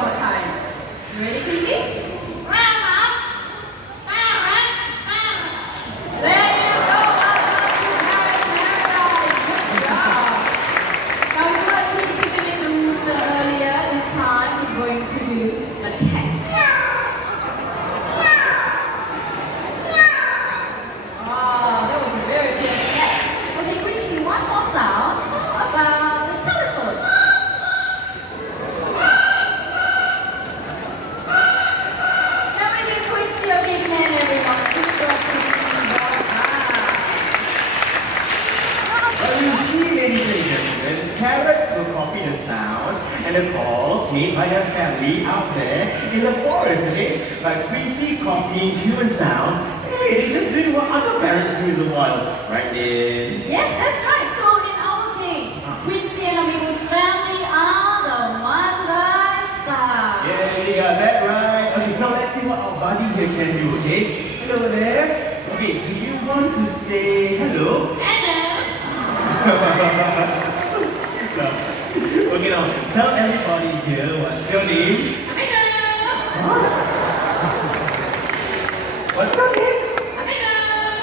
more time. You ready, Quincy? There you go. Welcome to Paradise. Good job. Now you heard Quincy giving the rooster earlier. This time he's going to do a cat. Oh, that was a very fierce cat. Okay, Quincy, one more sound. How about the telephone? Can we give Quincy a big hand, everyone? Good job, Quincy. Well done. Well, you see, ladies and gentlemen, parrots will copy the sounds and the calls made by their family out there in the forest, okay? Like Quincy copying human sound. Hey, they just doing what other parrots do in the wild, right then? Yes, that's right. So in our case, Quincy and Amigo's family are the Manda Star. Yeah, you got that right. Okay, now let's see what our buddy here can do, okay? Hello there. Okay, do you want to say hello? No. Okay, now tell everybody here what's your name. Huh? What's your name?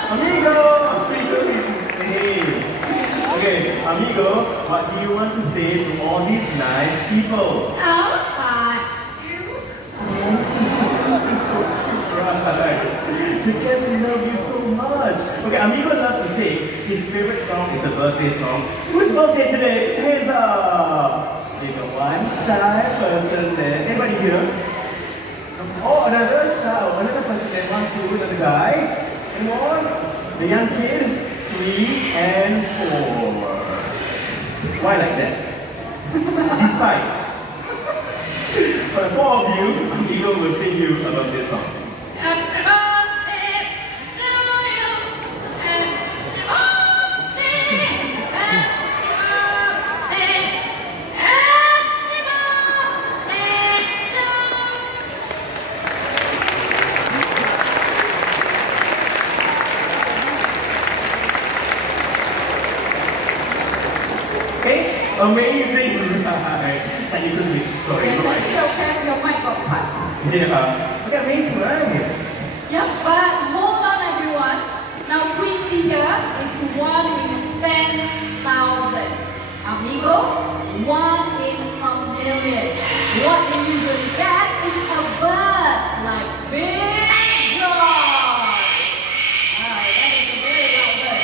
Amigo! Amigo is his name. Okay, Amigo, what do you want to say to all these nice people? Right. Because he loves you so much. Okay, Amigo loves to say his favorite song is a birthday song. Whose birthday today? Hands up! You got one shy person there. Anybody here? Oh, another shy. Another person there. 1, 2, another guy. Anyone? The young kid? 3 and 4. Why like that? This side. For the 4 of you, Amigo will sing you a birthday song. Okay, amazing. Right. That you could be sorry. Yes, I think your mic got cut. Yeah. Okay, amazing, right? Yeah, but hold on, everyone. Now Quincy here is 1 in 10,000. Amigo, 1 in a million. What you usually get is a bird like Big George. Wow, that is a very loud bird.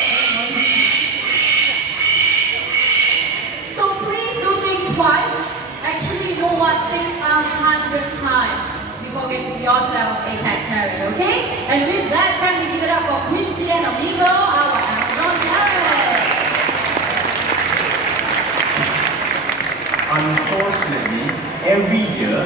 So please do think twice. Actually, you know what? Think 100 times before getting yourself a pet parrot, okay? And with that, can we give it up for Quincy and Amigo, our Amazon parrot? Unfortunately, every year,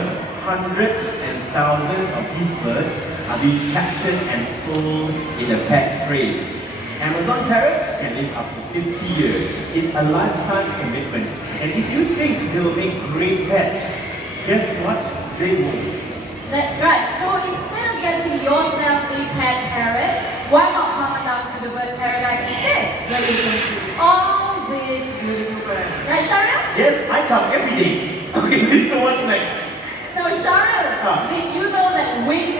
hundreds and thousands of these birds are being captured and sold in the pet trade. Amazon parrots can live up to 50 years. It's a lifetime commitment. And if you think they will make great pets, guess what? They won't. That's right. So instead of getting yourself a pet parrot, why not come down to the bird paradise instead? Where you can see all these beautiful birds. Right, Sharon? Yes, I come every day. Okay, so what's next? Now, Sharon, did you know that wings